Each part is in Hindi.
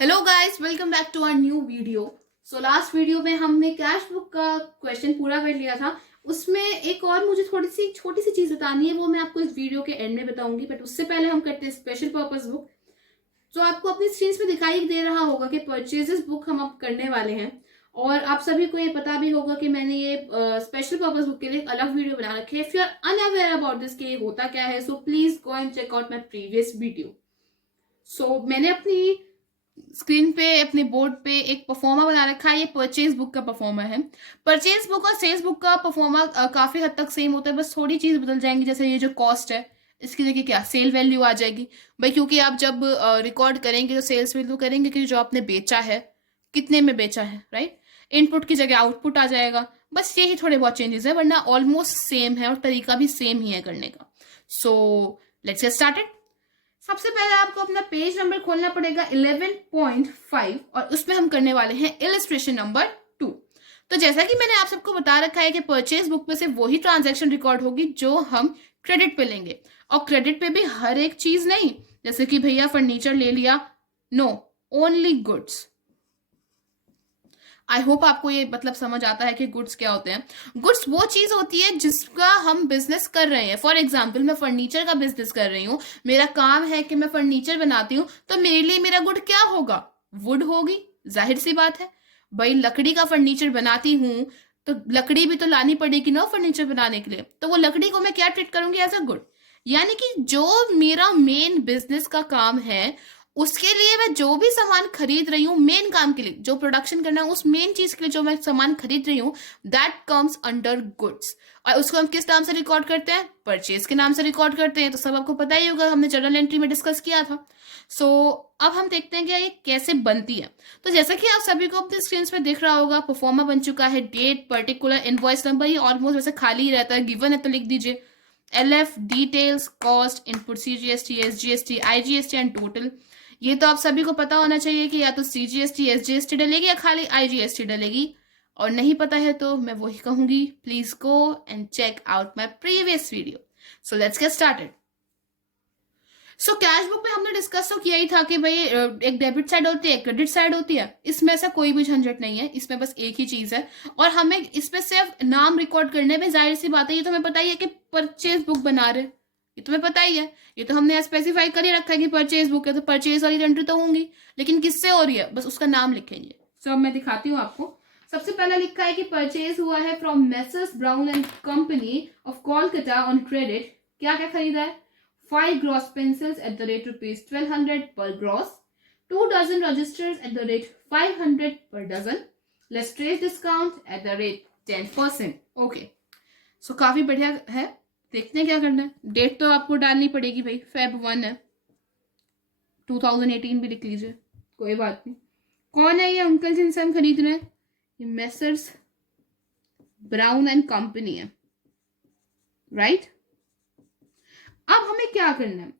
Hello guys, welcome back to our new video. So last video में हमने कैश बुक का क्वेश्चन पूरा कर लिया था। उसमें एक और मुझे थोड़ी सी छोटी सी चीज बतानी है, वो मैं आपको इस वीडियो के एंड में बताऊंगी। बट उससे पहले हम करते हैं स्पेशल पर्पस बुक। तो आपको अपनी स्क्रीन में दिखाई दे रहा होगा कि परचेजेस बुक हम अब करने वाले हैं। और आप सभी को ये पता भी होगा कि मैंने ये स्पेशल पर्पस बुक के लिए एक अलग वीडियो बना रखी है। If you are unaware about this कि ये होता क्या है, so please go and check out my previous video. So मैंने अपनी स्क्रीन पे अपने बोर्ड पे एक परफॉर्मा बना रखा है। ये परचेज बुक का परफॉर्मा है। परचेज बुक और सेल्स बुक का परफॉर्मा काफी हद तक सेम होता है, बस थोड़ी चीज बदल जाएंगी। जैसे ये जो कॉस्ट है, इसकी जगह क्या सेल वैल्यू आ जाएगी भाई, क्योंकि आप जब रिकॉर्ड करेंगे तो सेल्स वैल्यू करेंगे कि जो आपने बेचा है कितने में बेचा है, राइट। इनपुट की जगह आउटपुट आ जाएगा। बस यही थोड़े बहुत चेंजेस है, वरना ऑलमोस्ट सेम है और तरीका भी सेम ही है करने का। सो लेट्स गेट स्टार्टेड। सबसे पहले आपको अपना पेज नंबर खोलना पड़ेगा 11.5 और उसमें हम करने वाले हैं इलिस्ट्रेशन नंबर 2। तो जैसा कि मैंने आप सबको बता रखा है कि परचेज बुक पे से वही ट्रांजैक्शन रिकॉर्ड होगी जो हम क्रेडिट पे लेंगे। और क्रेडिट पे भी हर एक चीज नहीं, जैसे कि भैया फर्नीचर ले लिया, no, only goods. I hope आपको ये मतलब समझ आता है कि गुड्स क्या होते हैं। गुड्स वो चीज होती है जिसका हम बिजनेस कर रहे हैं। फॉर एग्जाम्पल, मैं फर्नीचर का बिजनेस कर रही हूँ, मेरा काम है कि मैं फर्नीचर बनाती हूँ, तो मेरे लिए मेरा गुड क्या होगा? वुड होगी। जाहिर सी बात है भाई, लकड़ी का फर्नीचर बनाती हूँ तो लकड़ी भी तो लानी पड़ेगी ना फर्नीचर बनाने के लिए। तो वो लकड़ी को मैं क्या ट्रीट करूंगी? As a good. यानी कि जो मेरा मेन बिजनेस का काम है, उसके लिए मैं जो भी सामान खरीद रही हूँ, मेन काम के लिए जो प्रोडक्शन करना है, उस मेन चीज के लिए जो मैं सामान खरीद रही हूँ, दैट कम्स अंडर गुड्स। और उसको हम किस नाम से रिकॉर्ड करते हैं? परचेज के नाम से रिकॉर्ड करते हैं। तो सब आपको पता ही होगा, हमने जर्नल एंट्री में डिस्कस किया था। सो अब हम देखते हैं कि ये कैसे बनती है। तो जैसा कि आप सभी को अपने स्क्रीन पे दिख रहा होगा, परफॉर्मा बन चुका है, डेट, पर्टिकुलर, इनवॉइस नंबर, ये ऑलमोस्ट वैसे खाली ही रहता है, गिवन है तो लिख दीजिए। LF, details, cost, input, CGST, SGST, IGST and total. ये तो आप सभी को पता होना चाहिए कि या तो CGST, SGST डलेगी या खाली IGST डलेगी। और नहीं पता है तो मैं वही कहूंगी, please go and check out my previous video. So let's get started. So cash book में हमने डिस्कस तो किया ही था कि भाई एक डेबिट साइड होती है, क्रेडिट साइड होती है। इसमें ऐसा कोई भी झंझट नहीं है, इसमें बस एक ही चीज है। और हमें इसमें सिर्फ नाम रिकॉर्ड करने में, जाहिर सी बात है, ये तो हमें पता ही है कि परचेज बुक बना रहे, ये तुम्हें पता ही है। ये तो हमने स्पेसिफाई कर ही रखा है कि परचेज बुक है, तो परचेज वाली एंट्री तो होंगी, लेकिन किससे हो रही है, बस उसका नाम लिखेंगे। सो अब मैं दिखाती हूँ आपको। सबसे पहला लिखा है कि परचेज हुआ है from messrs brown and company of Kolkata on credit. क्या क्या खरीदा है? 5 gross pencils at the rate rupees 1200 per gross, 2 dozen registers at the rate 500 per dozen, less trade discount at the rate 10%। Okay, सो काफी बढ़िया है। देखते हैं क्या करना है। डेट तो आपको डालनी पड़ेगी भाई, Feb 1 है, 2018 भी लिख लीजिए, कोई बात नहीं। कौन है ये अंकल जिनसे हम खरीद रहे हैं? ये मेसर्स ब्राउन एंड कंपनी है, राइट। अब हमें क्या करना है?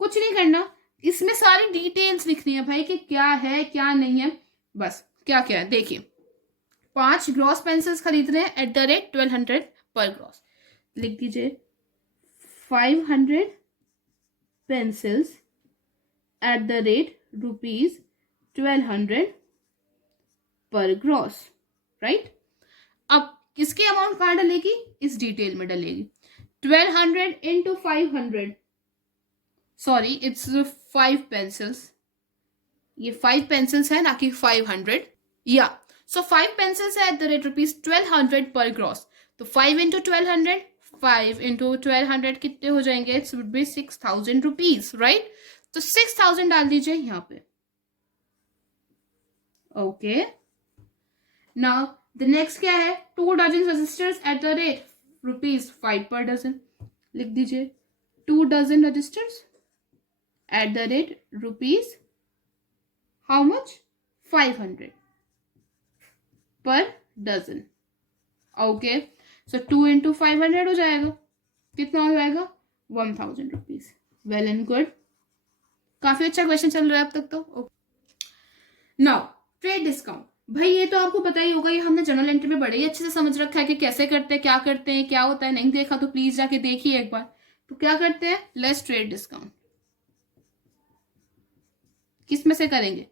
कुछ नहीं करना, इसमें सारी डिटेल्स लिखनी है भाई कि क्या है क्या नहीं है। बस क्या क्या है देखिए, 5 ग्रॉस पेंसिल्स खरीद रहे हैं एट द रेट 1200 पर ग्रॉस। लिख दीजिए 500 pencils eight the rate rupees 1200 पर ग्रॉस, राइट। अब किसकी अमाउंट कहाँ डलेगी? इस डिटेल में डलेगी। 1200 into 500, सॉरी इट्स 5 पेंसिल्स। ये 5 पेंसिल्स है ना कि 500, या सो 5 पेंसिल्स है एट द रेट रुपीज 1200 पर ग्रॉस। तो 5 इंटू 1200, 5 इंटू 1200 कितने हो जाएंगे? It's would be 6000 rupees, right. तो 6000 डाल दीजिए यहाँ पे। ओके, नाउ द नेक्स्ट क्या है? 2 dozen registers at the rate rupees 5 पर डजन। लिख दीजिए 2 dozen registers at the rate rupees how much? 500 per dozen। Okay, so 2 into 500 हो जाएगा, कितना हो जाएगा? 1000 रुपीज। वेल एंड गुड, काफी अच्छा क्वेश्चन चल रहा है अब तक तो। नाउ ट्रेड डिस्काउंट, भाई ये तो आपको पता ही होगा, ये हमने जर्नल एंट्री में बड़े ही अच्छे से समझ रखा है कि कैसे करते हैं, क्या करते हैं, क्या होता है। नहीं देखा तो प्लीज जाके देखिए एक बार। तो क्या करते हैं? Less trade discount. किस में से करेंगे?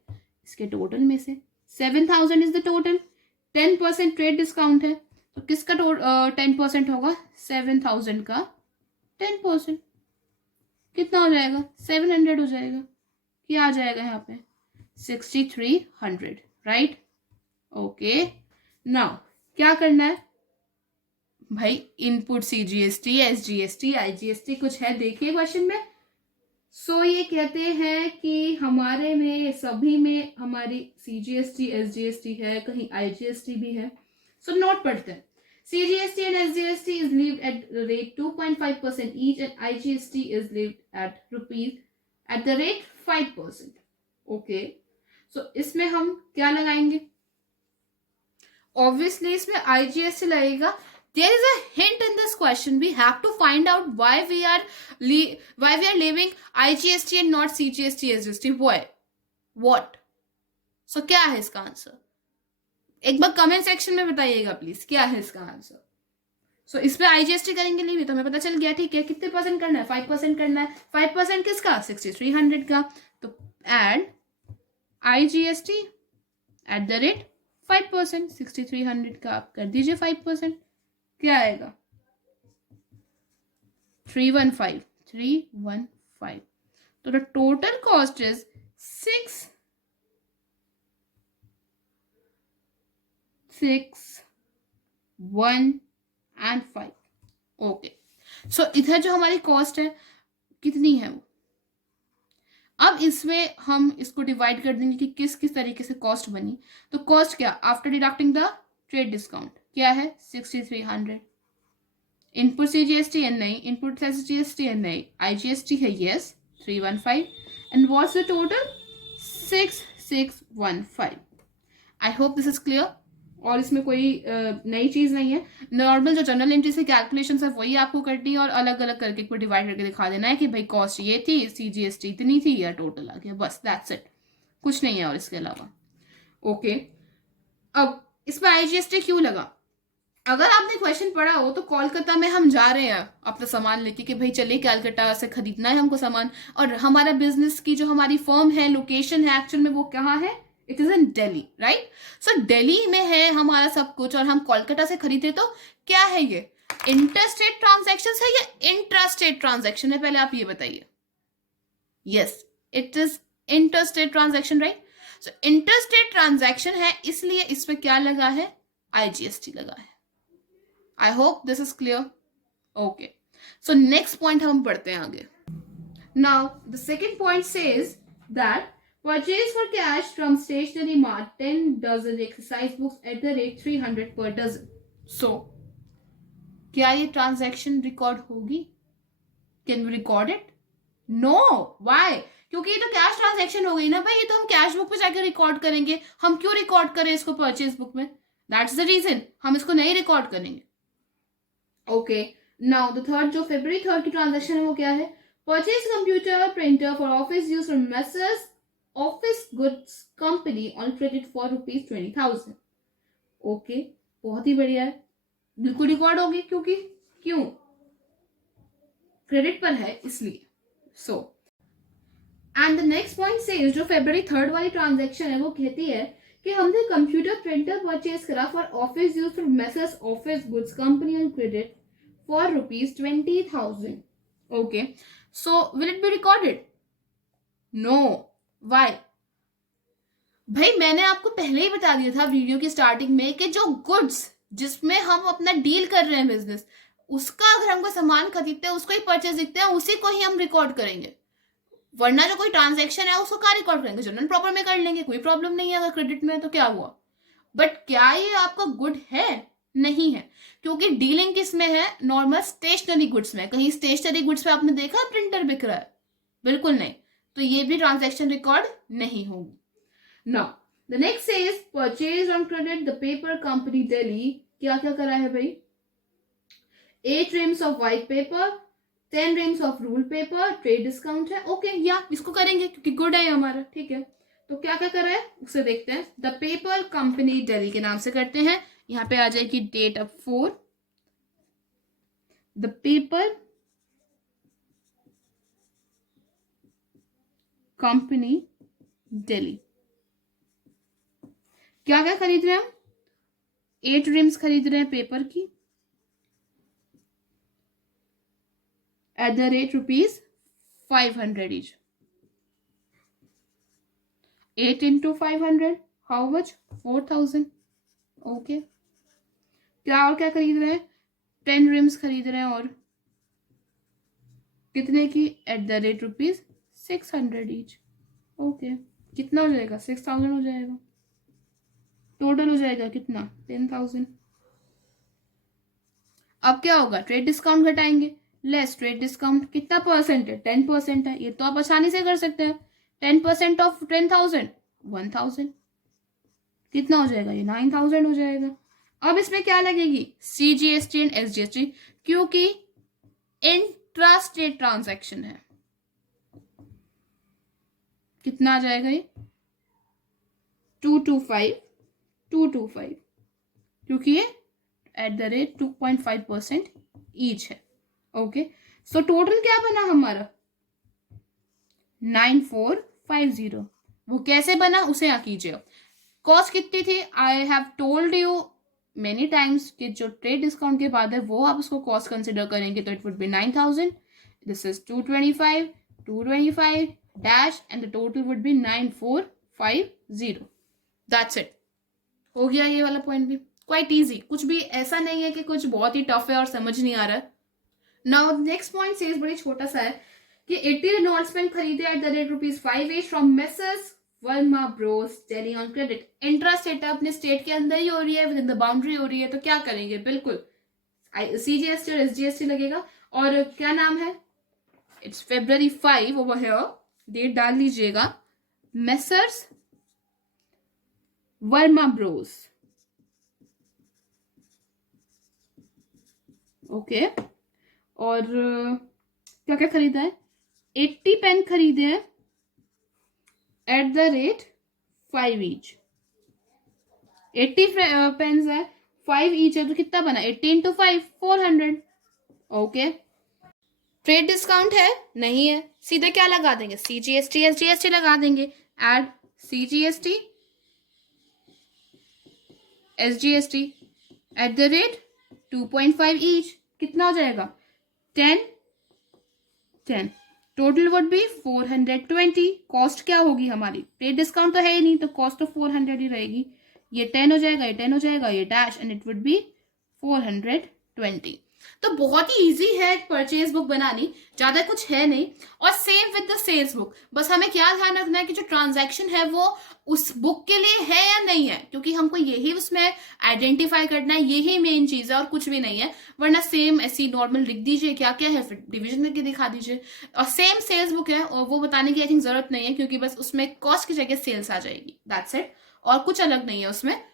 इसके टोटल में से 7,000 is the total, 10% trade discount है, तो किसका 10% होगा? 7,000 का 10% कितना हो जाएगा? 700 हो जाएगा। क्या आ जाएगा यहाँ पे? 6,300, राइट? ओके, नाउ क्या करना है भाई? इनपुट CGST, SGST, IGST कुछ है देखिए क्वेश्चन में। सो ये कहते हैं कि हमारे में सभी में हमारी CGST, SGST है, कहीं IGST भी है। सो नोट पढ़ते हैं। CGST and SGST is levied at the rate 2.5% each and IGST is levied at rupees at the rate 5%. Okay. So इसमें हम क्या लगाएंगे? Obviously इसमें IGST लगेगा. There is a hint in this question. We have to find out why we are leaving IGST and not CGST, SGST. Why? What? So क्या है इसका आंसर? एक बार कमेंट सेक्शन में बताइएगा प्लीज, क्या है इसका आंसर? सो इस पे IGST करेंगे नहीं, तो हमें पता चल गया, ठीक है। कितने परसेंट करना है? 5% करना है। 5% किसका? 6,300 का। तो add IGST at the rate 5%, 6,300 का आप कर दीजिए 5%, क्या आएगा? 315। तो the total cost is 6, 1 and 5। Okay, so इधर जो हमारी कॉस्ट है कितनी है वो? अब इसमें हम इसको डिवाइड कर देंगे कि किस किस तरीके से कॉस्ट बनी। तो कॉस्ट क्या? After deducting the trade discount क्या है? 6,300। इनपुट CGST है नहीं, इनपुट SGST है नहीं, IGST है yes, 315। And what's the total? 6,615। I hope this is clear. और इसमें कोई नई चीज नहीं है। नॉर्मल जो जनरल एंट्री से कैलकुलेशन है वही आपको करनी है, और अलग अलग करके कोई डिवाइड करके दिखा देना है कि भाई कॉस्ट ये थी, CGST इतनी थी, या टोटल आ गया, बस दैट्स इट, कुछ नहीं है और इसके अलावा। ओके, अब इसमें IGST क्यों लगा? अगर आपने क्वेश्चन पढ़ा हो तो कोलकाता में हम जा रहे हैं अपना सामान लेके कि भाई चलिए कलकत्ता से खरीदना है हमको सामान, और हमारा बिजनेस की जो हमारी फर्म है, लोकेशन है एक्चुअल में वो कहाँ है? It is in Delhi, right? So Delhi में है हमारा सब कुछ और हम कोलकाता से खरीदे, तो क्या है ये? इंटरस्टेट ट्रांजैक्शन है या इंट्रास्टेट ट्रांजैक्शन है? पहले आप ये बताइए। Yes, it is interstate transaction, right? So interstate transaction है, इसलिए इस पे क्या लगा है? IGST लगा है। I hope this is clear. Okay, so next point हम पढ़ते हैं आगे। Now the second point says that purchase for cash from stationery mart 10 dozen exercise books at the rate 300 per dozen. So क्या ये ट्रांजैक्शन रिकॉर्ड होगी? Can we record it? No. Why? क्योंकि ये तो कैश ट्रांजैक्शन हो गई ना भाई, ये तो हम कैश बुक पे जाकर रिकॉर्ड करेंगे। हम क्यों रिकॉर्ड करें इसको परचेज बुक में? दैट्स द रीजन हम इसको नहीं रिकॉर्ड करेंगे। ओके, नाउ द थर्ड जो February 3 की ट्रांजैक्शन है वो क्या है? Purchase computer printer for office use from messrs office goods company on credit for ₹20,000। Okay, बहुत ही बढ़िया है, बिल्कुल रिकॉर्ड होगी, क्योंकि क्यों? क्रेडिट पर है इसलिए। So and the next point से जो February 3 वाली ट्रांजैक्शन है वो कहती है कि हमने कंप्यूटर प्रिंटर परचेज करा for office use from messrs office goods company on credit for ₹20,000। Okay, so will it be recorded? No. Why? भाई मैंने आपको पहले ही बता दिया था वीडियो की स्टार्टिंग में कि जो गुड्स जिसमें हम अपना डील कर रहे हैं बिजनेस, उसका अगर हमको सामान खरीदते हैं, उसको ही परचेज दिखते हैं, उसी को ही हम रिकॉर्ड करेंगे। वरना जो कोई ट्रांजैक्शन है उसको क्या रिकॉर्ड करेंगे? जनरल प्रॉपर में कर लेंगे, कोई प्रॉब्लम नहीं है। अगर क्रेडिट में है तो क्या हुआ? बट क्या ये आपका गुड है? नहीं है, क्योंकि डीलिंग किस में है? नॉर्मल स्टेशनरी गुड्स में। कहीं स्टेशनरी गुड्स पे आपने देखा प्रिंटर बिक रहा है? बिल्कुल नहीं। तो ये भी ट्रांजैक्शन रिकॉर्ड नहीं होगी। Now, the next says purchase on credit the paper company Delhi। क्या क्या करा है भाई? 8 reams of white paper, 10 reams of ruled paper, trade discount है। ओके, या इसको करेंगे क्योंकि गुड है हमारा, ठीक है। तो क्या क्या करा है उसे देखते हैं। द पेपर कंपनी दिल्ली के नाम से करते हैं। यहाँ पे आ जाएगी date of 4। The paper company Delhi, क्या क्या खरीद रहे हैं हम? 8 रिम्स खरीद रहे हैं पेपर की at the rate rupees 500 each. 8 into 500 how much? 4000. Okay. क्या और क्या खरीद रहे हैं? 10 रिम्स खरीद रहे हैं और कितने की? Eight the rate rupees 600 each. Okay, कितना हो जाएगा? 6000 हो जाएगा. टोटल हो जाएगा कितना? 10,000. अब क्या होगा? ट्रेड डिस्काउंट घटाएंगे. लेस ट्रेड डिस्काउंट कितना परसेंट है? 10% है. ये तो आप आसानी से कर सकते हैं. 10% ऑफ 10,000 1,000. कितना हो जाएगा? ये 9,000 हो जाएगा. अब इसमें क्या लगेगी? CGST एंड SGST, क्योंकि इंट्रा स्टेट ट्रांजैक्शन है. कितना आ जाएगा ये? 225 क्योंकि ये एट द रेट 2.5% ईच है. ओके, सो टोटल क्या बना हमारा? 9450. वो कैसे बना उसे यहाँ कीजिए. कॉस्ट कितनी थी? I have told you many times कि जो ट्रेड डिस्काउंट के बाद है वो आप उसको कॉस्ट कंसिडर करेंगे तो it would B 9000. This is 225 dash and the total would be 9450. That's it. हो गया ये वाला पॉइंट भी. Quite easy. कुछ भी ऐसा नहीं है कि कुछ बहुत ही टफ है और समझ नहीं आ रहा है. नाउ नेक्स्ट पॉइंट सेज बड़ी छोटा सा है कि 80 रेनॉल्ड्स पेन खरीदे eight the rate rupees 5 each from messrs Verma Bros Delhi on credit. Interest rate अपने स्टेट के अंदर ही हो रही है, विद इन द बाउंड्री हो रही है, तो क्या करेंगे? बिल्कुल CGST और SGST लगेगा. और क्या नाम है? It's February 5 over here. Date डाल लीजिएगा. Messrs Verma Bros. ओके, और क्या क्या खरीदा है? 80 पेन खरीदे हैं at the rate 5 each. 80 pens है, 5 each है, तो कितना बना? 80 into 5 400. ओके, ट्रेड डिस्काउंट है? नहीं है. सीधे क्या लगा देंगे? CGST SGST लगा देंगे. Add CGST SGST at the rate 2.5 each. कितना हो जाएगा? 10. Total would be 420. कॉस्ट क्या होगी हमारी? ट्रेड डिस्काउंट तो है ही नहीं, तो कॉस्ट तो 400 ही रहेगी. ये 10 हो जाएगा, ये 10 हो जाएगा, ये dash and it would be 420. तो बहुत ही इजी है परचेज बुक बनानी, ज्यादा कुछ है नहीं. और same with the sales book. बस हमें क्या ध्यान रखना है कि जो ट्रांजैक्शन है वो उस बुक के लिए है या नहीं है, क्योंकि हमको यही उसमें आइडेंटिफाई करना है. यही मेन चीज है और कुछ भी नहीं है. वरना सेम ऐसी नॉर्मल लिख दीजिए क्या क्या है, फिर डिवीजन करके दिखा दीजिए. और सेम सेल्स बुक है और वो बताने की आई थिंक जरूरत नहीं है, क्योंकि बस उसमें कॉस्ट की जगह सेल्स आ जाएगी. That's it. और कुछ अलग नहीं है उसमें.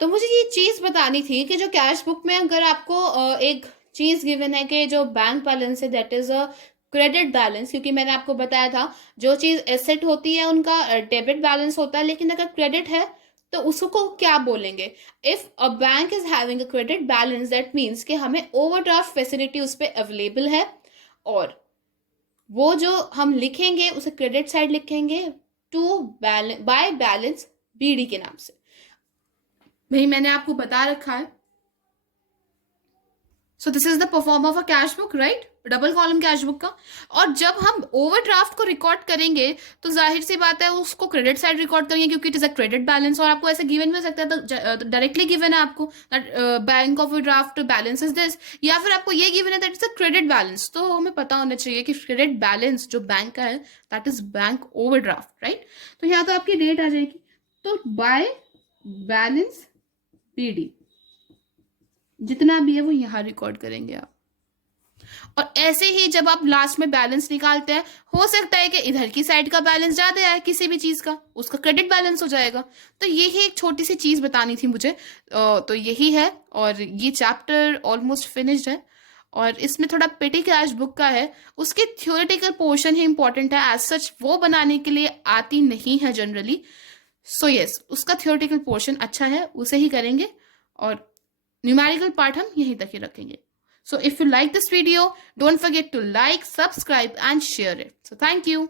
तो मुझे ये चीज बतानी थी कि जो कैश बुक में अगर आपको एक चीज गिवन है कि जो बैंक बैलेंस है that is a credit balance, क्योंकि मैंने आपको बताया था जो चीज एसेट होती है उनका डेबिट बैलेंस होता है, लेकिन अगर क्रेडिट है तो उसको क्या बोलेंगे? If a bank is having a credit balance that means कि हमें ओवरड्राफ्ट फैसिलिटी उस पर अवेलेबल है, और वो जो हम लिखेंगे उसे क्रेडिट साइड लिखेंगे टू बाय बैलेंस BD के नाम से. भाई मैंने आपको बता रखा है. So this is the perform of a cash book, right? Double column cash book का. और जब हम ओवरड्राफ्ट को रिकॉर्ड करेंगे तो जाहिर सी बात है उसको क्रेडिट साइड रिकॉर्ड करेंगे, क्योंकि it is a credit balance. और आपको ऐसे गिवन भी हो सकता है, तो डायरेक्टली गिवन है आपको bank of draft balance is this, या फिर आपको ये गिवन है that is a credit balance. तो हमें पता होना चाहिए कि क्रेडिट बैलेंस जो बैंक का है that is bank overdraft, right? तो यहाँ तो आपकी डेट आ जाएगी. तो बाय बैलेंस BD जितना भी है वो यहाँ रिकॉर्ड करेंगे आप. और ऐसे ही जब आप लास्ट में बैलेंस निकालते हैं, हो सकता है कि इधर की साइड का बैलेंस ज्यादा आए किसी भी चीज का, उसका क्रेडिट बैलेंस हो जाएगा. तो यही एक छोटी सी चीज बतानी थी मुझे. तो यही है, और ये चैप्टर ऑलमोस्ट फिनिश्ड है. और इसमें थोड़ा पेटी कैश बुक का है, उसके थ्योरेटिकल पोर्शन ही इंपॉर्टेंट है. एज सच वो बनाने के लिए आती नहीं है जनरली. सो यस, उसका थ्योरेटिकल पोर्शन अच्छा है, उसे ही करेंगे. और न्यूमेरिकल पार्ट हम यहीं तक ही रखेंगे. So if you like this video, don't forget to like, subscribe and share it. So thank you.